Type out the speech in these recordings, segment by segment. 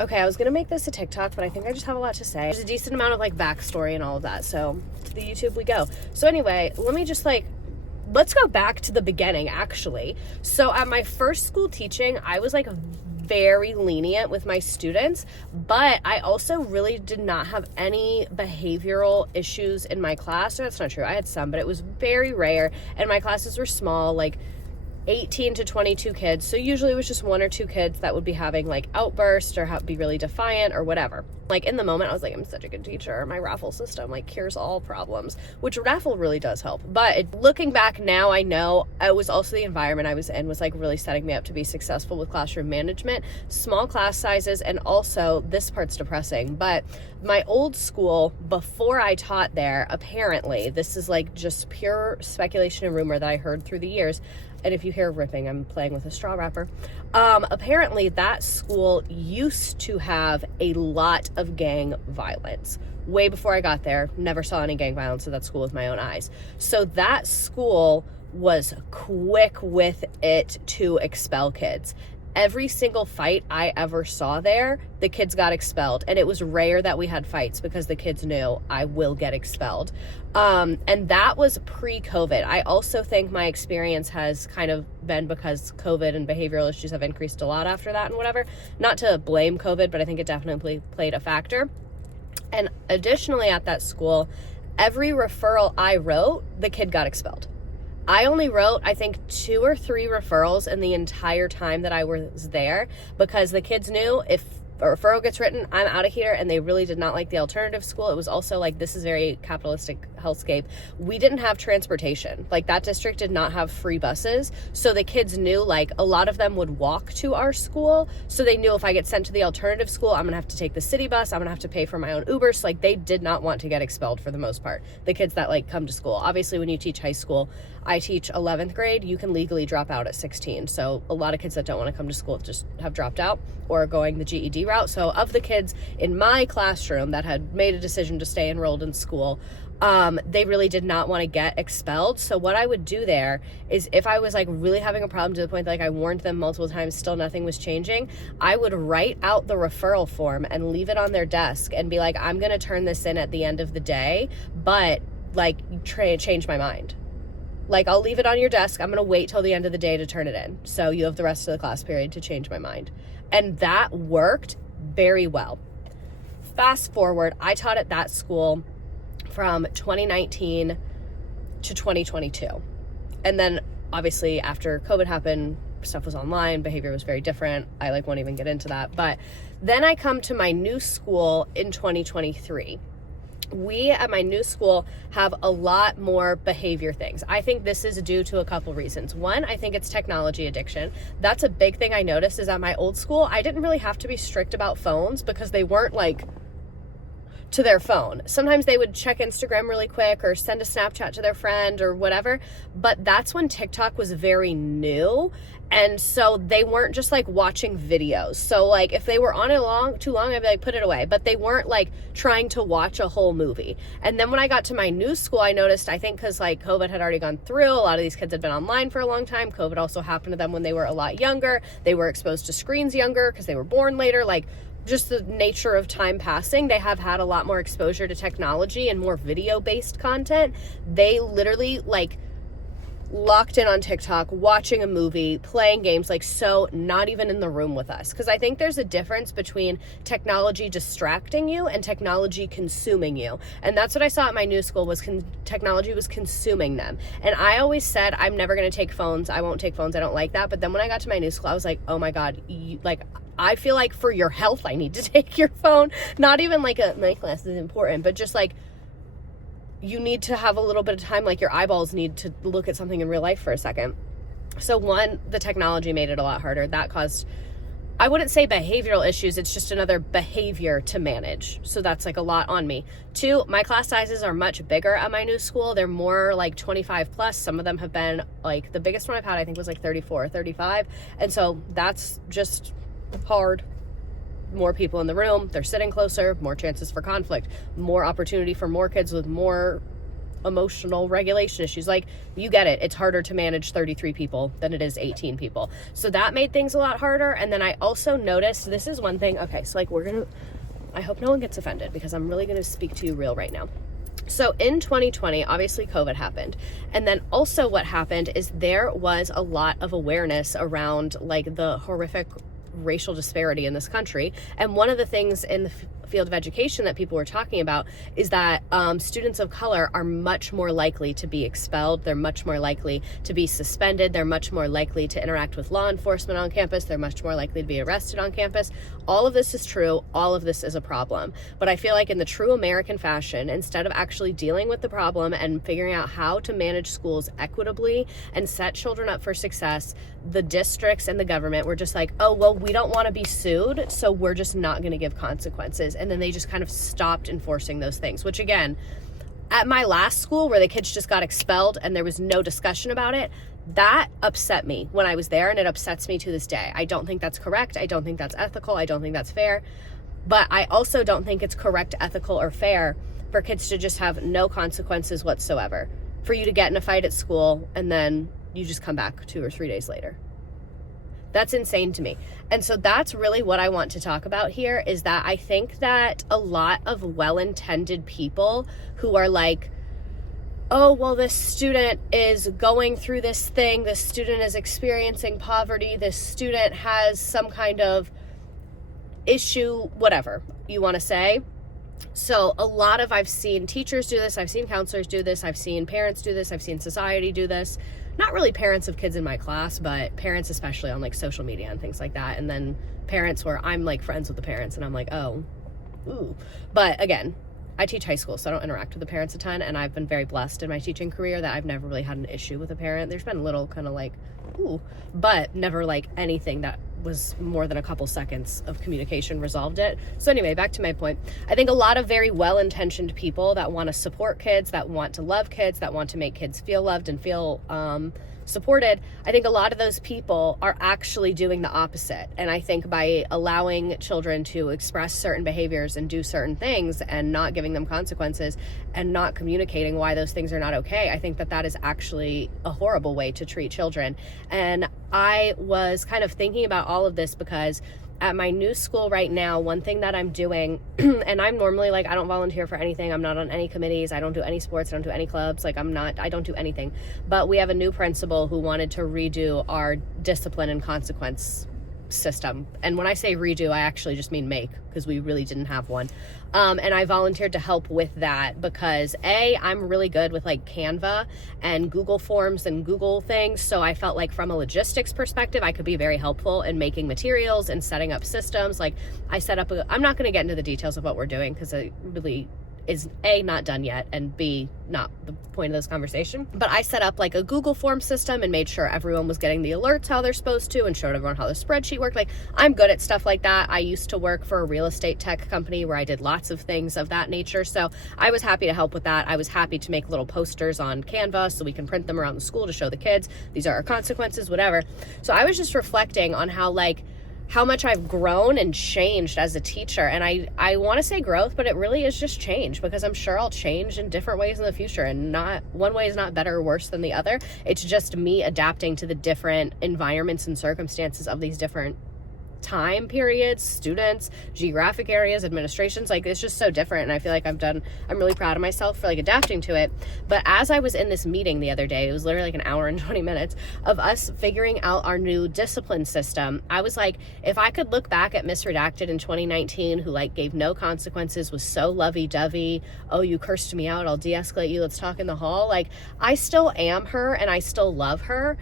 Okay, I was gonna make this a TikTok, but I think I just have a lot to say. There's a decent amount of like backstory and all of that, so to the YouTube we go. So anyway, let me just let's go back to the beginning actually. So at my first school teaching, I was like very lenient with my students, but I also really did not have any behavioral issues in my class. So that's not true. I had some, but it was very rare, and my classes were small, like 18 to 22 kids. So usually it was just one or two kids that would be having like outbursts or be really defiant or whatever. Like in the moment, I was like, I'm such a good teacher. My raffle system like cures all problems, which raffle really does help. But looking back now, I know it was also the environment I was in was like really setting me up to be successful with classroom management, small class sizes, and also this part's depressing, but my old school, before I taught there, apparently, this is like just pure speculation and rumor that I heard through the years, and if you hear ripping, I'm playing with a straw wrapper. Apparently that school used to have a lot of gang violence. Way before I got there, never saw any gang violence at that school with my own eyes. So that school was quick with it to expel kids. Every single fight I ever saw there, the kids got expelled. And it was rare that we had fights because the kids knew I will get expelled. And that was pre-COVID. I also think my experience has kind of been because COVID and behavioral issues have increased a lot after that and whatever. Not to blame COVID, but I think it definitely played a factor. And additionally at that school, every referral I wrote, the kid got expelled. I only wrote, I think, 2 or 3 referrals in the entire time that I was there because the kids knew if a referral gets written, I'm out of here, and they really did not like the alternative school. It was also like, this is very capitalistic hellscape. We didn't have transportation. Like, that district did not have free buses, so the kids knew, like, a lot of them would walk to our school, so they knew if I get sent to the alternative school, I'm gonna have to take the city bus, I'm gonna have to pay for my own Uber. So like, they did not want to get expelled for the most part, the kids that like come to school. Obviously, when you teach high school, I teach 11th grade, you can legally drop out at 16. So a lot of kids that don't want to come to school just have dropped out or are going the GED route. So of the kids in my classroom that had made a decision to stay enrolled in school, they really did not want to get expelled. So what I would do there is if I was like really having a problem to the point that like I warned them multiple times, still nothing was changing, I would write out the referral form and leave it on their desk and be like, I'm going to turn this in at the end of the day, but like change my mind. Like, I'll leave it on your desk. I'm going to wait till the end of the day to turn it in. So you have the rest of the class period to change my mind. And that worked very well. Fast forward, I taught at that school from 2019 to 2022. And then obviously after COVID happened, stuff was online, behavior was very different. I like won't even get into that. But then I come to my new school in 2023. We at my new school have a lot more behavior things. I think this is due to a couple reasons. One, I think it's technology addiction. That's a big thing I noticed is at my old school, I didn't really have to be strict about phones because they weren't like to their phone. Sometimes they would check Instagram really quick or send a Snapchat to their friend or whatever, but that's when TikTok was very new. And so they weren't just like watching videos. So like if they were on it too long, I'd be like, put it away. But they weren't like trying to watch a whole movie. And then when I got to my new school, I noticed, I think because like COVID had already gone through, a lot of these kids had been online for a long time. COVID also happened to them when they were a lot younger. They were exposed to screens younger because they were born later. Like just the nature of time passing, they have had a lot more exposure to technology and more video-based content. They literally like locked in on TikTok, watching a movie, playing games, like so not even in the room with us. Because I think there's a difference between technology distracting you and technology consuming you. And that's what I saw at my new school was technology was consuming them. And I always said, I'm never going to take phones. I won't take phones. I don't like that. But then when I got to my new school, I was like, oh my God, I feel like for your health, I need to take your phone. Not even like my class is important, but just like, you need to have a little bit of time, like your eyeballs need to look at something in real life for a second. So one, the technology made it a lot harder. That caused, I wouldn't say behavioral issues, it's just another behavior to manage. So that's like a lot on me. 2, my class sizes are much bigger at my new school. They're more like 25 plus. Some of them have been like, the biggest one I've had, I think was like 34 or 35. And so that's just hard. More people in the room, they're sitting closer, more chances for conflict, more opportunity for more kids with more emotional regulation issues. Like, you get it. It's harder to manage 33 people than it is 18 people. So that made things a lot harder. And then I also noticed, this is one thing. Okay, so like I hope no one gets offended because I'm really going to speak to you real right now. So in 2020, obviously COVID happened. And then also what happened is there was a lot of awareness around like the horrific racial disparity in this country. And one of the things in the field of education that people were talking about is that students of color are much more likely to be expelled. They're much more likely to be suspended. They're much more likely to interact with law enforcement on campus. They're much more likely to be arrested on campus. All of this is true. All of this is a problem. But I feel like in the true American fashion, instead of actually dealing with the problem and figuring out how to manage schools equitably and set children up for success, the districts and the government were just like, oh, well, we don't want to be sued, so we're just not going to give consequences. And then they just kind of stopped enforcing those things, which again, at my last school where the kids just got expelled and there was no discussion about it, that upset me when I was there, and it upsets me to this day. I don't think that's correct. I don't think that's ethical. I don't think that's fair. But I also don't think it's correct, ethical, or fair for kids to just have no consequences whatsoever. For you to get in a fight at school and then you just come back 2 or 3 days later. That's insane to me. And so that's really what I want to talk about here, is that I think that a lot of well-intended people who are like, oh, well, this student is going through this thing, this student is experiencing poverty, this student has some kind of issue, whatever you want to say. So I've seen teachers do this, I've seen counselors do this, I've seen parents do this, I've seen society do this. Not really parents of kids in my class, but parents especially on like social media and things like that. And then parents where I'm like friends with the parents and I'm like, oh, ooh. But again, I teach high school, so I don't interact with the parents a ton. And I've been very blessed in my teaching career that I've never really had an issue with a parent. There's been a little kind of like, ooh, but never like anything that was more than a couple seconds of communication resolved it. So anyway, back to my point. I think a lot of very well-intentioned people that want to support kids, that want to love kids, that want to make kids feel loved and feel supported, I think a lot of those people are actually doing the opposite. And I think by allowing children to express certain behaviors and do certain things and not giving them consequences and not communicating why those things are not okay, I think that that is actually a horrible way to treat children. And I was kind of thinking about all of this because at my new school right now, one thing that I'm doing, and I'm normally like, I don't volunteer for anything. I'm not on any committees. I don't do any sports. I don't do any clubs. Like I don't do anything. But we have a new principal who wanted to redo our discipline and consequence system. And when I say redo, I actually just mean make, because we really didn't have one. And I volunteered to help with that because I'm really good with like Canva and Google Forms and Google things. So I felt like from a logistics perspective, I could be very helpful in making materials and setting up systems. Like I set up I'm not going to get into the details of what we're doing because it really is not done yet, and B, not the point of this conversation. But I set up like a Google form system and made sure everyone was getting the alerts how they're supposed to and showed everyone how the spreadsheet worked. Like I'm good at stuff like that. I used to work for a real estate tech company where I did lots of things of that nature. So I was happy to help with that. I was happy to make little posters on Canva so we can print them around the school to show the kids, these are our consequences, whatever. So I was just reflecting on how much I've grown and changed as a teacher. And I want to say growth, but it really is just change, because I'm sure I'll change in different ways in the future, and not one way is not better or worse than the other. It's just me adapting to the different environments and circumstances of these different time periods, students, geographic areas, administrations. Like it's just so different, and I feel like I'm really proud of myself for like adapting to it. But as I was in this meeting the other day, it was literally like an hour and 20 minutes of us figuring out our new discipline system. I was like, if I could look back at Miss Redacted in 2019, who like gave no consequences, was so lovey-dovey, oh, you cursed me out, I'll de-escalate you, let's talk in the hall. Like I still am her and I still love her,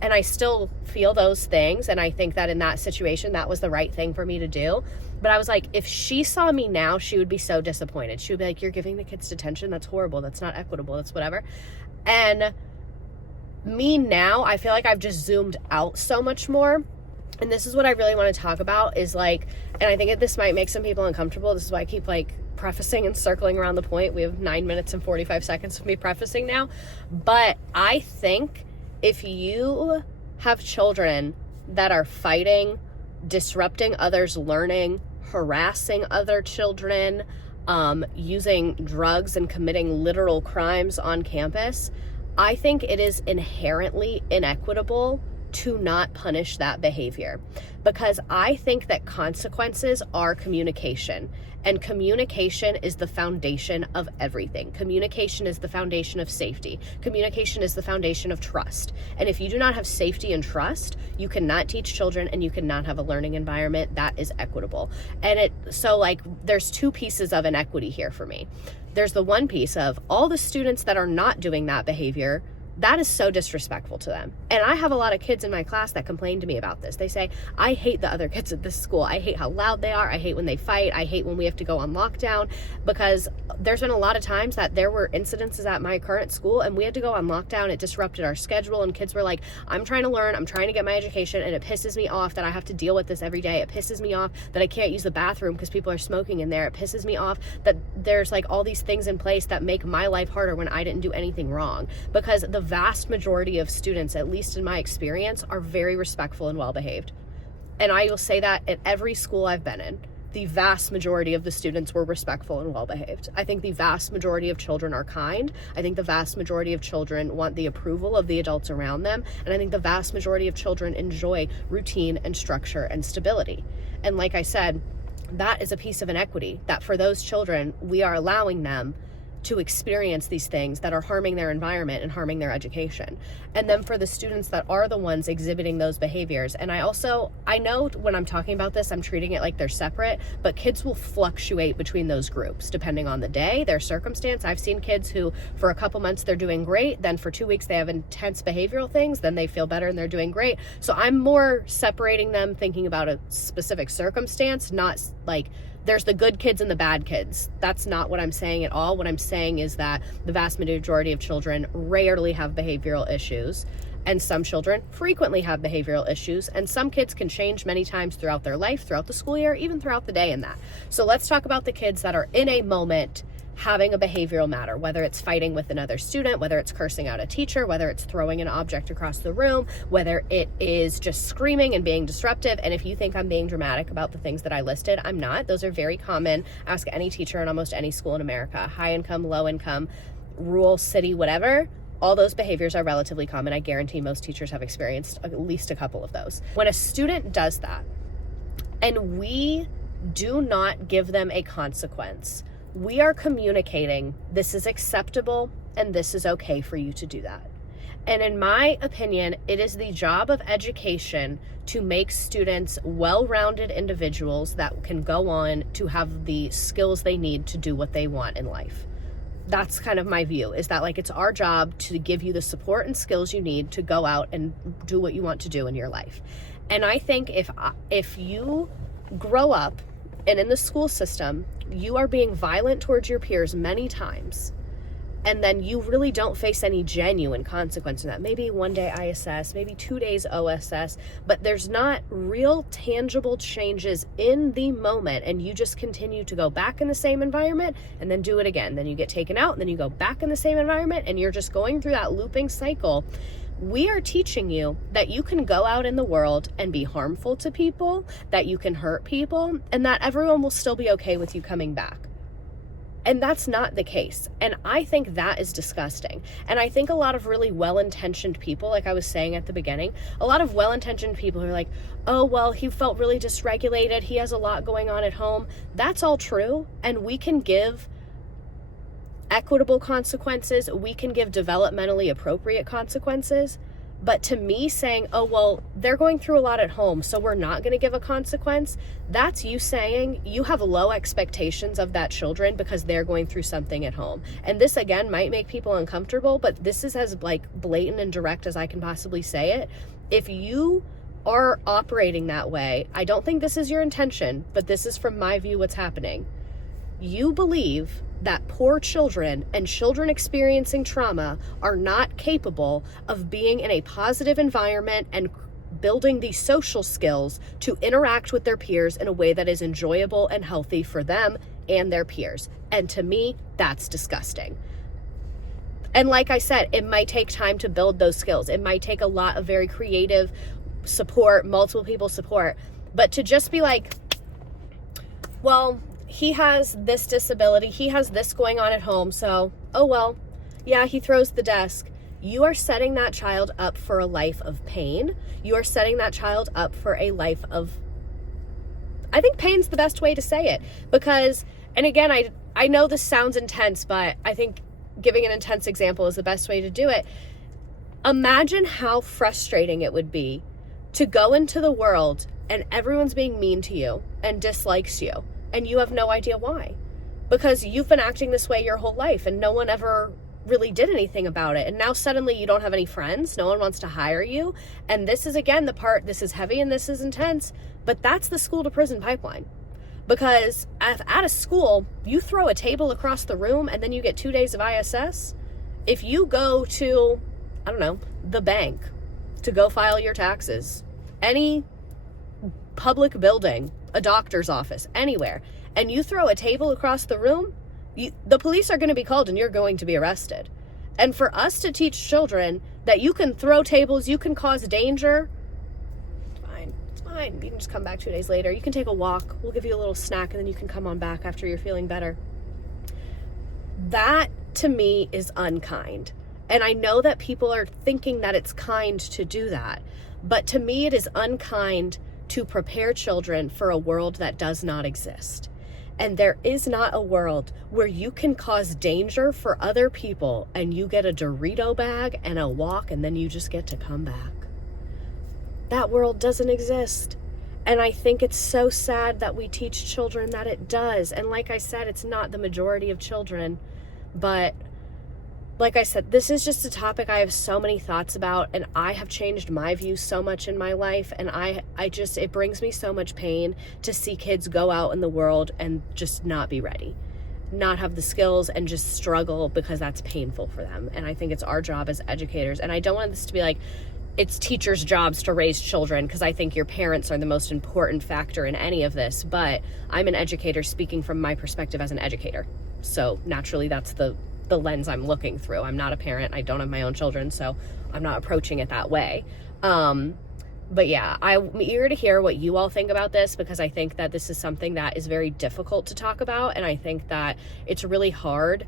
and I still feel those things. And I think that in that situation, that was the right thing for me to do. But I was like, if she saw me now, she would be so disappointed. She would be like, you're giving the kids detention? That's horrible. That's not equitable. That's whatever. And me now, I feel like I've just zoomed out so much more. And this is what I really want to talk about is like, and I think this might make some people uncomfortable. This is why I keep like prefacing and circling around the point. We have 9 minutes and 45 seconds of me prefacing now. But I think if you have children that are fighting, disrupting others' learning, harassing other children, using drugs and committing literal crimes on campus, I think it is inherently inequitable to not punish that behavior, because I think that consequences are communication, and communication is the foundation of everything. Communication is the foundation of safety. Communication is the foundation of trust. And if you do not have safety and trust, you cannot teach children, and you cannot have a learning environment that is equitable. And there's two pieces of inequity here for me. There's the one piece of all the students that are not doing that behavior. That is so disrespectful to them. And I have a lot of kids in my class that complain to me about this. They say, I hate the other kids at this school. I hate how loud they are. I hate when they fight. I hate when we have to go on lockdown, because there's been a lot of times that there were incidences at my current school and we had to go on lockdown. It disrupted our schedule, and kids were like, I'm trying to learn. I'm trying to get my education, and it pisses me off that I have to deal with this every day. It pisses me off that I can't use the bathroom because people are smoking in there. It pisses me off that there's like all these things in place that make my life harder when I didn't do anything wrong, because the vast majority of students, at least in my experience, are very respectful and well behaved. And I will say that at every school I've been in, the vast majority of the students were respectful and well behaved. I think the vast majority of children are kind. I think the vast majority of children want the approval of the adults around them. And I think the vast majority of children enjoy routine and structure and stability. And like I said, that is a piece of inequity, that for those children, we are allowing them to experience these things that are harming their environment and harming their education. And then for the students that are the ones exhibiting those behaviors, and I know when I'm talking about this, I'm treating it like they're separate, but kids will fluctuate between those groups depending on the day, their circumstance. I've seen kids who for a couple months they're doing great, then for 2 weeks they have intense behavioral things, then they feel better and they're doing great. So I'm more separating them, thinking about a specific circumstance, not like there's the good kids and the bad kids. That's not what I'm saying at all. What I'm saying is that the vast majority of children rarely have behavioral issues, and some children frequently have behavioral issues, and some kids can change many times throughout their life, throughout the school year, even throughout the day in that. So let's talk about the kids that are in a moment having a behavioral matter, whether it's fighting with another student, whether it's cursing out a teacher, whether it's throwing an object across the room, whether it is just screaming and being disruptive. And if you think I'm being dramatic about the things that I listed, I'm not. Those are very common. Ask any teacher in almost any school in America, high income, low income, rural, city, whatever. All those behaviors are relatively common. I guarantee most teachers have experienced at least a couple of those. When a student does that and we do not give them a consequence, we are communicating this is acceptable and this is okay for you to do that. And in my opinion, it is the job of education to make students well-rounded individuals that can go on to have the skills they need to do what they want in life. That's kind of my view, is that like it's our job to give you the support and skills you need to go out and do what you want to do in your life. And I think if you grow up and in the school system, you are being violent towards your peers many times, and then you really don't face any genuine consequence in that. Maybe 1 day ISS, maybe 2 days OSS, but there's not real tangible changes in the moment, and you just continue to go back in the same environment and then do it again. Then you get taken out and then you go back in the same environment, and you're just going through that looping cycle. We are teaching you that you can go out in the world and be harmful to people, that you can hurt people, and that everyone will still be okay with you coming back. And that's not the case. And I think that is disgusting. And I think a lot of really well-intentioned people, like I was saying at the beginning, a lot of well-intentioned people are like, oh, well, he felt really dysregulated. He has a lot going on at home. That's all true. And we can give equitable consequences. We can give developmentally appropriate consequences. But to me saying, oh, well, they're going through a lot at home, so we're not going to give a consequence, that's you saying you have low expectations of that children because they're going through something at home. And this, again, might make people uncomfortable, but this is as like blatant and direct as I can possibly say it. If you are operating that way, I don't think this is your intention, but this is from my view what's happening. You believe that poor children and children experiencing trauma are not capable of being in a positive environment and building the social skills to interact with their peers in a way that is enjoyable and healthy for them and their peers. And to me, that's disgusting. And like I said, it might take time to build those skills. It might take a lot of very creative support, multiple people support. But to just be like, well, he has this disability, he has this going on at home, so, oh well, yeah, he throws the desk. You are setting that child up for a life of pain. You are setting that child up for a life of, I think pain's the best way to say it, because, and again, I know this sounds intense, but I think giving an intense example is the best way to do it. Imagine how frustrating it would be to go into the world and everyone's being mean to you and dislikes you, and you have no idea why, because you've been acting this way your whole life and no one ever really did anything about it. And now suddenly you don't have any friends, no one wants to hire you. And this is, again, the part, this is heavy and this is intense, but that's the school to prison pipeline. Because at a school, you throw a table across the room and then you get 2 days of ISS. If you go to, I don't know, the bank to go file your taxes, any public building, a doctor's office, anywhere, and you throw a table across the room, the police are going to be called and you're going to be arrested. And for us to teach children that you can throw tables, you can cause danger, it's fine. You can just come back 2 days later. You can take a walk. We'll give you a little snack and then you can come on back after you're feeling better. That, to me, is unkind. And I know that people are thinking that it's kind to do that. But to me, it is unkind to prepare children for a world that does not exist. And there is not a world where you can cause danger for other people and you get a Dorito bag and a walk and then you just get to come back. That world doesn't exist. And I think it's so sad that we teach children that it does. And like I said, it's not the majority of children. But like I said, this is just a topic I have so many thoughts about, and I have changed my views so much in my life, and it brings me so much pain to see kids go out in the world and just not be ready, not have the skills, and just struggle because that's painful for them. And I think it's our job as educators, and I don't want this to be like, it's teachers' jobs to raise children, because I think your parents are the most important factor in any of this, but I'm an educator speaking from my perspective as an educator. So naturally, that's the lens I'm looking through. I'm not a parent. I don't have my own children, so I'm not approaching it that way. But yeah, I'm eager to hear what you all think about this, because I think that this is something that is very difficult to talk about, and I think that it's really hard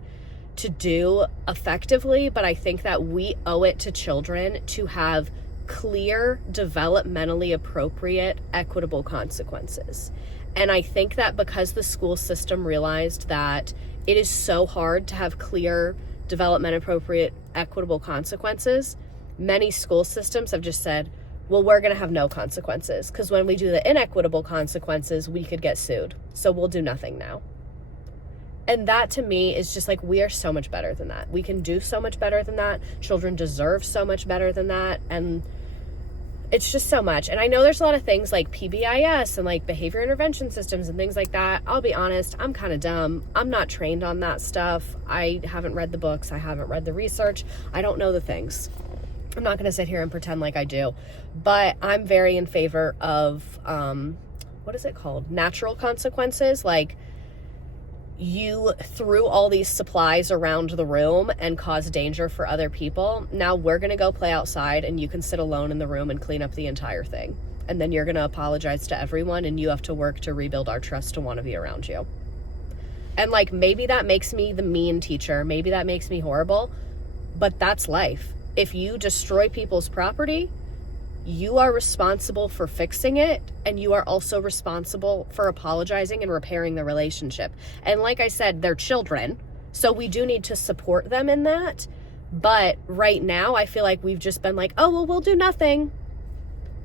to do effectively, but I think that we owe it to children to have clear, developmentally appropriate, equitable consequences. And I think that because the school system realized that it is so hard to have clear, development appropriate, equitable consequences, many school systems have just said, well, we're going to have no consequences, because when we do the inequitable consequences, we could get sued. So we'll do nothing now. And that, to me, is just like, we are so much better than that. We can do so much better than that. Children deserve so much better than that. And it's just so much. And I know there's a lot of things like PBIS and like behavior intervention systems and things like that. I'll be honest, I'm kind of dumb. I'm not trained on that stuff. I haven't read the books. I haven't read the research. I don't know the things. I'm not going to sit here and pretend like I do. But I'm very in favor of, what is it called? Natural consequences. Like, you threw all these supplies around the room and caused danger for other people. Now we're going to go play outside and you can sit alone in the room and clean up the entire thing. And then you're going to apologize to everyone and you have to work to rebuild our trust to want to be around you. And like, maybe that makes me the mean teacher. Maybe that makes me horrible, but that's life. If you destroy people's property, you are responsible for fixing it, and you are also responsible for apologizing and repairing the relationship. And like I said, they're children, so we do need to support them in that. But right now, I feel like we've just been like, oh, well, we'll do nothing.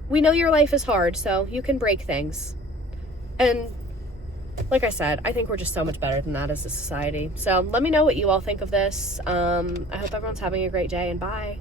We know your life is hard, so you can break things. And like I said, I think we're just so much better than that as a society. So let me know what you all think of this. I hope everyone's having a great day, and bye.